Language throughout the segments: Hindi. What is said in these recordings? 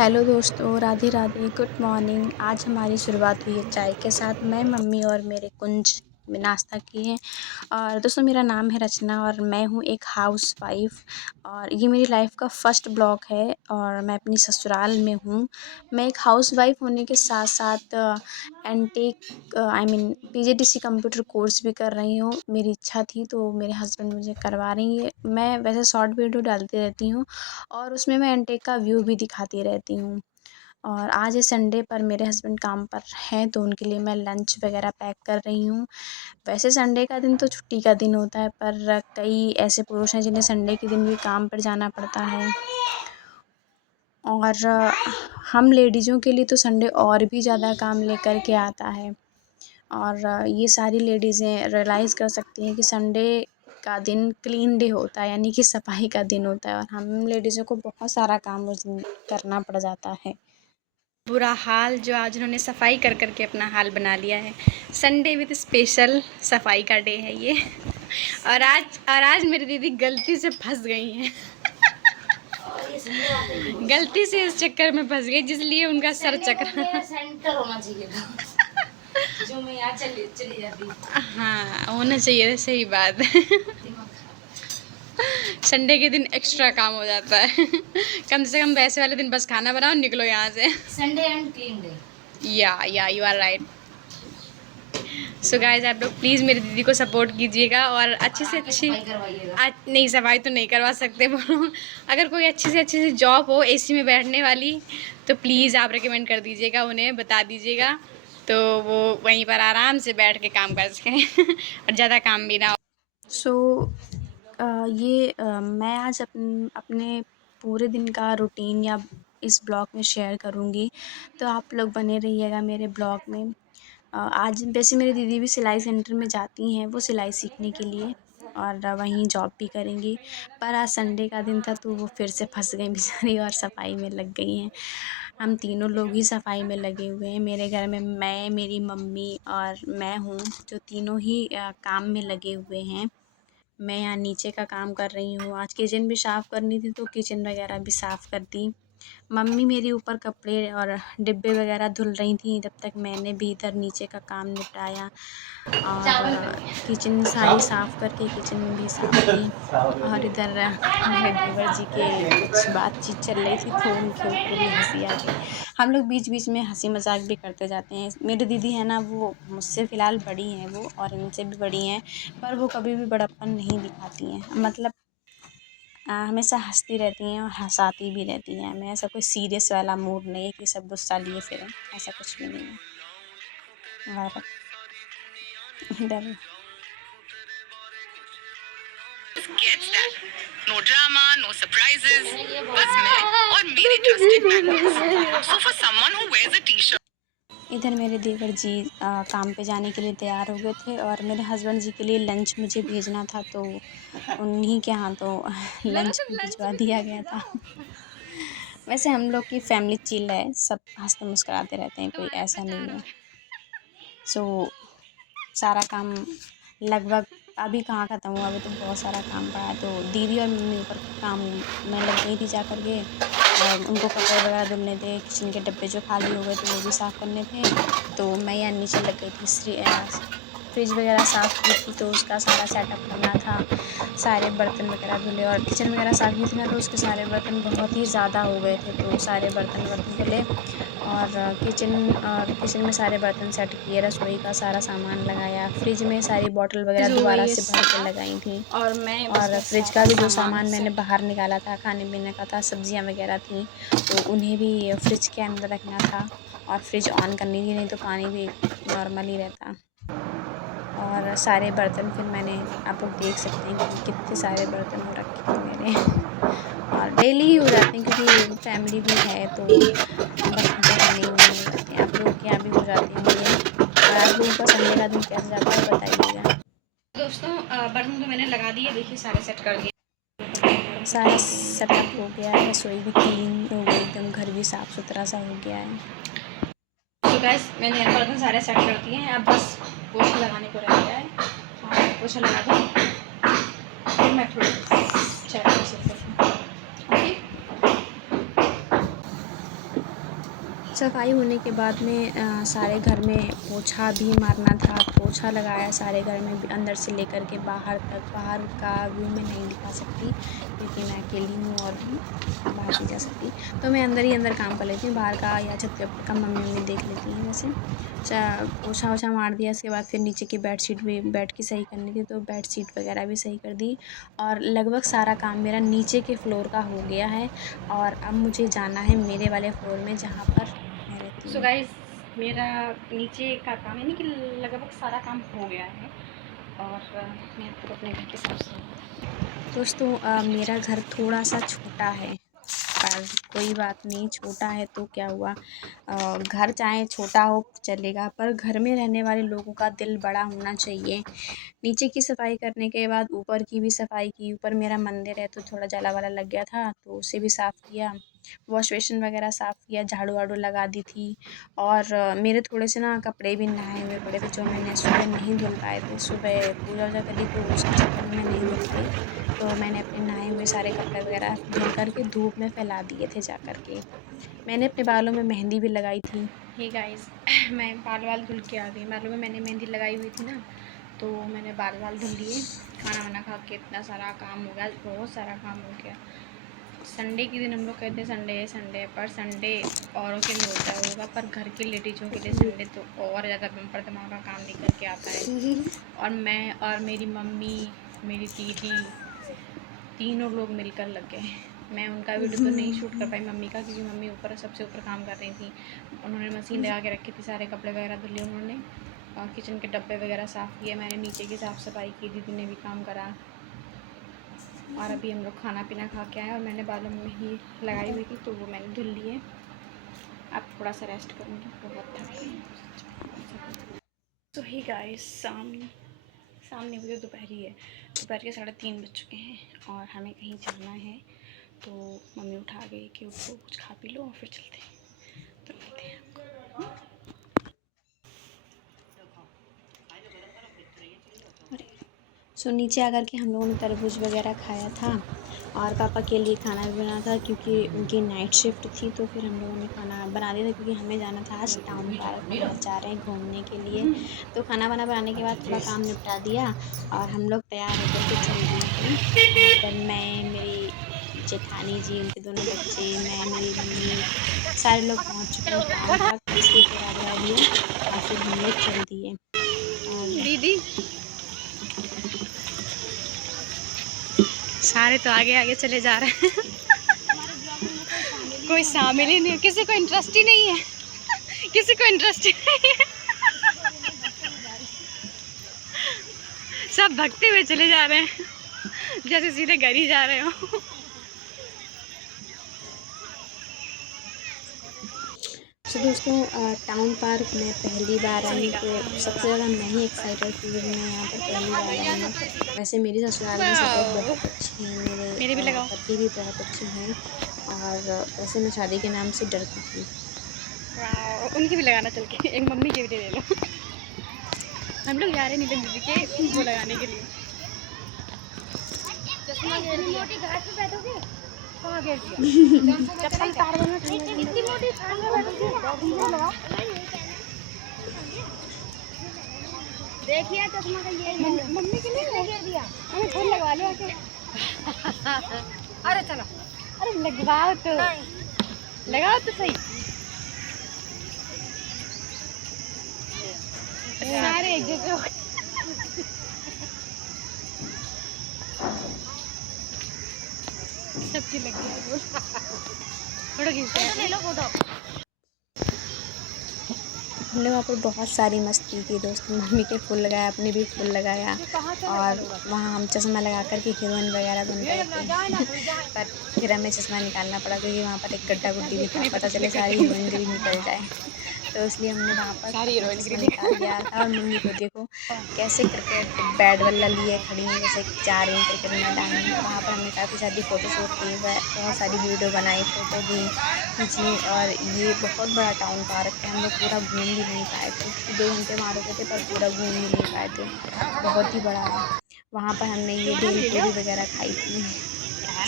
हेलो दोस्तों, राधे राधे, गुड मॉर्निंग। आज हमारी शुरुआत हुई है चाय के साथ। मैं, मम्मी और मेरे कुंज में नाश्ता किए हैं। और दोस्तों, मेरा नाम है रचना और मैं हूँ एक हाउसवाइफ़। और ये मेरी लाइफ का फर्स्ट ब्लॉग है और मैं अपनी ससुराल में हूँ। मैं एक हाउसवाइफ़ होने के साथ साथ MTech I mean PGDC computer course भी कर रही हूँ। मेरी इच्छा थी तो मेरे हस्बैंड मुझे करवा रही है। मैं वैसे शॉर्ट वीडियो डालती रहती हूँ और उसमें मैं एनटेक का व्यू भी दिखाती रहती हूँ। और आज है संडे पर मेरे हस्बैंड काम पर हैं तो उनके लिए मैं लंच वगैरह पैक कर रही हूँ। वैसे संडे का दिन तो छुट्टी का दिन होता है, पर कई ऐसे पुरुष हैं जिन्हें संडे के दिन भी काम पर जाना पड़ता है। और हम लेडीज़ों के लिए तो संडे और भी ज़्यादा काम लेकर के आता है। और ये सारी लेडीज़ें रियलाइज़ कर सकती हैं कि संडे का दिन क्लीन डे होता है, यानी कि सफाई का दिन होता है। और हम लेडीज़ों को बहुत सारा काम उस दिन करना पड़ जाता है। बुरा हाल जो आज उन्होंने सफाई कर कर के अपना हाल बना लिया है। संडे विद स्पेशल सफाई का डे है ये। और आज मेरी दीदी गलती से फंस गई हैं। गलती से इस चक्कर में फंस गई जिसलिए उनका सर चक्कर सेंटर होना चाहिए था। जो मैं यहाँ चली जाती। हाँ, होना चाहिए, सही बात है। संडे के दिन एक्स्ट्रा काम हो जाता है। कम से कम वैसे वाले दिन बस खाना बनाओ, निकलो यहाँ से। Sunday and clean day. Yeah you are right. So guys, आप लोग प्लीज़ मेरी दीदी को सपोर्ट कीजिएगा और अच्छी से अच्छी नहीं, सफाई तो नहीं करवा सकते बोलो। अगर कोई अच्छी से अच्छी जॉब हो एसी में बैठने वाली तो प्लीज़ आप रिकमेंड कर दीजिएगा, उन्हें बता दीजिएगा तो वो वहीं पर आराम से बैठ के काम कर सकें। और ज़्यादा काम भी ना हो। मैं आज अपने पूरे दिन का रूटीन या इस ब्लॉग में शेयर करूँगी, तो आप लोग बने रहिएगा मेरे ब्लॉग में। आज वैसे मेरी दीदी भी सिलाई सेंटर में जाती हैं, वो सिलाई सीखने के लिए और वहीं जॉब भी करेंगी। पर आज संडे का दिन था तो वो फिर से फंस गई बेचारी और सफाई में लग गई हैं। हम तीनों लोग ही सफाई में लगे हुए हैं। मेरे घर में मैं, मेरी मम्मी और मैं हूँ, जो तीनों ही काम में लगे हुए हैं। मैं यहाँ नीचे का काम कर रही हूँ। आज किचन भी साफ़ करनी थी तो किचन वगैरह भी साफ़ कर दी। मम्मी मेरी ऊपर कपड़े और डिब्बे वगैरह धुल रही थी, तब तक मैंने भी इधर नीचे का काम निपटाया। और किचन सारी साफ़ करके किचन भी साफ़ की। और इधर मेरे देवर जी के कुछ बातचीत चल रही थी तो उनके ऊपर भी हंसी आ गई। हम लोग बीच बीच में हंसी मजाक भी करते जाते हैं। मेरी दीदी है ना, वो मुझसे फ़िलहाल बड़ी हैं वो और इनसे भी बड़ी हैं, पर वो कभी भी बड़प्पन नहीं दिखाती हैं। मतलब हमेशा हंसती रहती हैं और हंसाती भी रहती हैं। मैं ऐसा कोई सीरियस वाला मूड नहीं है कि सब गुस्सा लिए फिरें, ऐसा कुछ भी नहीं है। और इधर Gets that. No drama, no surprises. बस मैं और मेरे trusted magnets. So for someone who wears a t-shirt. इधर मेरे देवर जी काम पे जाने के लिए तैयार हो गए थे और मेरे हस्बैंड जी के लिए लंच मुझे भेजना था तो उन्हीं के हाथों लंच भी भिजवा दिया गया था। वैसे हम लोग की फैमिली चिल है, सब हंसते मुस्कुराते रहते हैं, कोई ऐसा नहीं है। सो सारा काम लगभग अभी कहाँ ख़त्म हुआ, अभी तो बहुत सारा काम पड़ा है। तो दीदी और मम्मी ऊपर काम में लग गई थी जा कर के और उनको कपड़े वगैरह धुलने थे, किचन के डब्बे जो खाली हो गए थे वो भी साफ़ करने थे। तो मैं यहाँ नीचे लग गई थी। फ्रिज वगैरह साफ़ की थी तो उसका सारा सेटअप करना था। सारे बर्तन वगैरह धुले और किचन वगैरह साफ़ की थी ना, तो उसके सारे बर्तन बहुत ही ज़्यादा हो गए थे तो सारे बर्तन धुले। और किचन में सारे बर्तन सेट किए, रसोई का सारा सामान लगाया, फ्रिज में सारी बॉटल वगैरह दोबारा से भर के लगाई थी। और फ्रिज का भी जो सामान मैंने बाहर निकाला था, खाने पीने का था, सब्जियां वगैरह थी, तो उन्हें भी फ्रिज के अंदर रखना था। और फ्रिज ऑन करनी थी, नहीं तो पानी भी नॉर्मल ही रहता। और सारे बर्तन फिर मैंने, आप लोग देख सकते हैं कि कितने सारे बर्तन हो रखे थे मेरे। और डेली ही हो जाते हैं क्योंकि फैमिली भी है तो बर्तन तो होने ही होने हो जाते हैं। आप लोगों के यहाँ भी हो जाते होंगे। और आप लोगों का संडे का दिन कैसे जाता है बताइएगा। दोस्तों, बर्तन तो मैंने लगा दिए, देखिए सारे सेट कर दिए। सारा सेटअप हो गया है, रसोई भी क्लीन हो गई एकदम, घर भी साफ़ सुथरा सा हो गया है। तो गैस मैंने बर्तन सारे सेट कर दिए हैं, अब बस पोछा लगाने को रह गया है। हाँ, पोछा लगा दूँ फिर मैं थोड़ी चाय पी सकती हूँ। ओके। सफाई होने के बाद में सारे घर में पोछा भी मारना था। पोछा लगाया सारे घर में अंदर से लेकर के बाहर तक। बाहर का व्यू मैं नहीं दिखा सकती क्योंकि मैं अकेली हूँ और बाहर नहीं जा सकती, तो मैं अंदर ही अंदर काम कर लेती हूँ। बाहर का या छत के ऊपर का मम्मी देख लेती हैं वैसे। पोछा वोछा मार दिया, इसके बाद फिर नीचे की बेडशीट भी, बेड की सही करनी थी तो बेडशीट वगैरह भी सही कर दी और लगभग सारा काम मेरा नीचे के फ्लोर का हो गया है। और अब मुझे जाना है मेरे वाले फ्लोर में जहाँ पर मैं रहती हूँ। सो गाइस, मेरा नीचे का काम यानी कि लगभग सारा काम हो गया है और मैं आपको अपने घर के हिसाब से दोस्तों, मेरा घर थोड़ा सा छोटा है पर कोई बात नहीं, छोटा है तो क्या हुआ। घर चाहे छोटा हो चलेगा पर घर में रहने वाले लोगों का दिल बड़ा होना चाहिए। नीचे की सफाई करने के बाद ऊपर की भी सफाई की। ऊपर मेरा मंदिर है तो थोड़ा जाला वाला लग गया था तो उसे भी साफ़ किया। वॉश बेसिन वगैरह साफ़ किया, झाड़ू वाड़ू लगा दी थी। और मेरे थोड़े से ना कपड़े भी नहाए हुए पड़े थे जो मैंने सुबह नहीं धुल पाए थे। सुबह पूजा वूजा करी तो उसके चक्कर में मैं नहीं धुल पाई, तो मैंने अपने नहाए हुए सारे कपड़े वगैरह धुल कर के धूप में फैला दिए थे जा कर के। मैंने अपने बालों में मेहंदी भी लगाई थी। हे गाइस, मैं बाल वाल धुल के आ गई। बालों में मैंने मेहंदी लगाई हुई थी ना, तो मैंने बाल वाल धुल लिए। खाना वाना खा के इतना सारा काम हो गया, बहुत सारा काम हो गया। संडे के दिन हम लोग कहते हैं संडे है संडे, पर संडे औरों के लिए होता होगा पर घर के लेडीज़ों के लिए संडे तो और ज़्यादा बम्पर धमाका काम लेकर के आता है। और मैं और मेरी मम्मी, मेरी दीदी, तीनों लोग मिलकर लग गए। मैं उनका वीडियो तो नहीं शूट कर पाई मम्मी का, क्योंकि मम्मी ऊपर सबसे ऊपर काम कर रही थी। उन्होंने मशीन लगा के रखी थी, सारे कपड़े वगैरह धुले उन्होंने और किचन के डब्बे वगैरह साफ़ किए। मैंने नीचे की साफ़ सफाई की, दीदी ने भी काम करा। और अभी हम लोग खाना पीना खा के आए और मैंने बालों में ही लगाई हुई थी तो वो मैंने धुल लिए। अब थोड़ा सा रेस्ट करूँगी, बहुत थक गई। तो ही गाइस, सामने मुझे दोपहरी है, दोपहर के 3:30 बज चुके हैं और हमें कहीं जाना है। तो मम्मी उठा गई कि उठो कुछ खा पी लो और फिर चलते हैं, तो मिलते हैं आपको। सो नीचे आकर के हम लोगों ने तरबूज वगैरह खाया था और पापा के लिए खाना भी बना था क्योंकि उनकी नाइट शिफ्ट थी, तो फिर हम लोगों ने खाना बना दिया था क्योंकि हमें जाना था आज टाउन पार्क में, आज जा रहे हैं घूमने के लिए। तो खाना वाना बनाने के बाद थोड़ा काम निपटा दिया और हम लोग तैयार होकर के चल दिए थे। पर मैं, मेरी जेठानी जी, उनके दोनों बच्चे, मैं, मेरी मम्मी, सारे लोग पहुँच चुके हैं टाउन पार्क, इसलिए तैयार वैयार हुए और फिर हम लोग चल दिए। और दीदी सारे तो आगे आगे चले जा रहे हैं। कोई शामिल ही नहीं, किसी को इंटरेस्ट ही नहीं है, किसी को इंटरेस्ट ही नहीं है। सब भगते हुए चले जा रहे हैं जैसे सीधे घर ही जा रहे हो। तो दोस्तों, टाउन पार्क में पहली बार आई तो सबसे ज़्यादा मैं ही एक्साइटेड थी क्योंकि मैं यहाँ पर पहली बार आई हूँ। वैसे मेरी ससुराल में सब लोग बहुत अच्छे हैं, मेरे भी पति भी बहुत अच्छे हैं और वैसे मैं शादी के नाम से डरती थी। उनकी भी लगाना चल के, एक मम्मी की भी ले लो। हम लोग जा रहे हैं नीलम दीदी के वो लगाने के लिए। मोटी घास पे बैठोगे? कहाँ गिर दिया? चप्पल तार देना, इतनी मोटी घास पे बैठोगे? देखिए चश्मा का ये मम्मी के लिए गिर दिया, हमें फूल लगवा लो आके। अरे चलो, अरे लगवाओ तो, लगाओ तो सही। सारे एक जैसे हो गए। सबकी लग गई। फोटो खींचते हैं, ले लो फोटो। हमने वहाँ पर बहुत सारी मस्ती की दोस्तों, मम्मी के फूल लगाया, अपने भी फूल लगाया और वहाँ हम चश्मा लगा कर के हीरोइन वगैरह बन गए थे। पर फिर हमें चश्मा निकालना पड़ा क्योंकि वहाँ पर एक गड्ढा गुड्डी भी था, पता चले सारी हीरोइन भी निकल जाए, तो इसलिए हमने वहाँ पर चश्मा निकाल दिया था। और मम्मी को देखो कैसे क्रिकेट बैट बल्ला लिए खड़ी हैं, जैसे जा रही हैं क्रिकेट मैदान में। वहाँ पर हमने काफ़ी सारी फ़ोटोशूट की, बहुत सारी वीडियो बनाई, फ़ोटो भी खींची। और ये बहुत बड़ा टाउन पार्क है, हम लोग पूरा घूम भी नहीं पाए थे क्योंकि 2 घंटे वहाँ रुके थे पर पूरा घूम भी नहीं पाए थे, बहुत ही बड़ा है। वहाँ पर हमने ये भेल पूरी वगैरह खाई थी।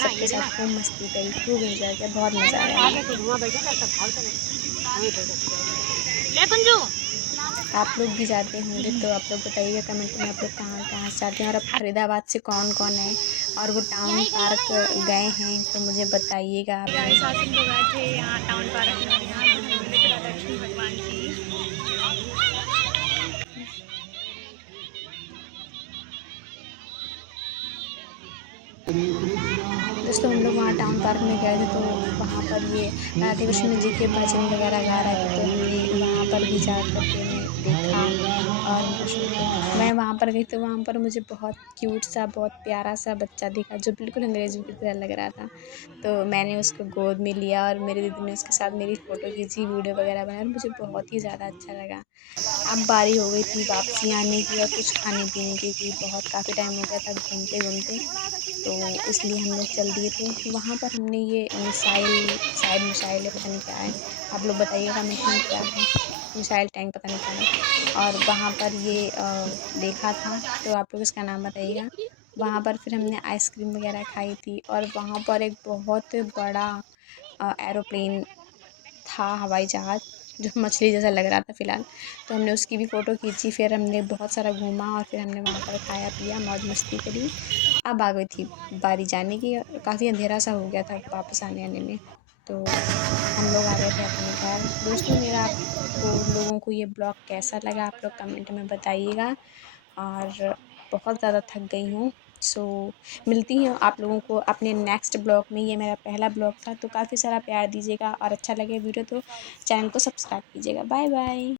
सबके साथ खूब मस्ती करी, खूब एंजॉय किया, बहुत मज़ा आया हमें। आप लोग भी जाते होंगे तो आप लोग बताइएगा कमेंट में आप लोग कहाँ-कहाँ से जाते हैं और अब फरीदाबाद से कौन-कौन है और वो टाउन पार्क गए हैं तो मुझे बताइएगा आप लोग। आज हम लोग आए थे यहाँ टाउन पार्क में और यहाँ पे हम मिले थे राधा कृष्ण भगवान की। दोस्तों हम लोग वहाँ टाउन पार्क में गए थे तो वहाँ पर ये राधे कृष्ण जी के भजन वगैरह गा रहे थे तो हमने वहाँ पर भी जा कर के मैं देखा और मैं वहाँ पर गई तो वहाँ पर मुझे बहुत क्यूट सा बहुत प्यारा सा बच्चा दिखा जो बिल्कुल अंग्रेज़ों की तरह लग रहा था। तो मैंने उसको गोद में लिया और मेरी दीदी ने उसके साथ मेरी फ़ोटो खींची, वीडियो वगैरह बनाया और मुझे बहुत ही ज़्यादा अच्छा लगा। अब बारी हो गई थी वापसी आने की और कुछ खाने-पीने की क्योंकि बहुत काफ़ी टाइम हो गया था घूमते-घूमते। तो इसलिए हम लोग चल दिए थे। वहाँ पर हमने ये मिसाइल शायद मिसाइल है पता नहीं क्या है, आप लोग बताइएगा कमेंट में क्या है? मिसाइल टैंक पता नहीं क्या है और वहाँ पर ये देखा था तो आप लोग इसका नाम बताइएगा। वहाँ पर फिर हमने आइसक्रीम वगैरह खाई थी और वहाँ पर एक बहुत बड़ा एरोप्लेन था हवाई जहाज़ जो मछली जैसा लग रहा था फ़िलहाल। तो हमने उसकी भी फ़ोटो खींची फिर हमने बहुत सारा घूमा और फिर हमने वहाँ पर खाया-पिया, मौज-मस्ती करी। अब आ गई थी बारी जाने की और काफ़ी अंधेरा सा हो गया था वापस आने-आने में। तो हम लोग आ गए थे अपने घर। दोस्तों मेरा आपको लोगों को ये ब्लॉग कैसा लगा आप लोग कमेंट में बताइएगा और बहुत ज़्यादा थक गई हूँ। सो मिलती हूँ आप लोगों को अपने नेक्स्ट ब्लॉग में। ये मेरा पहला ब्लॉग था तो काफ़ी सारा प्यार दीजिएगा और अच्छा लगे वीडियो तो चैनल को सब्सक्राइब कीजिएगा। Bye bye.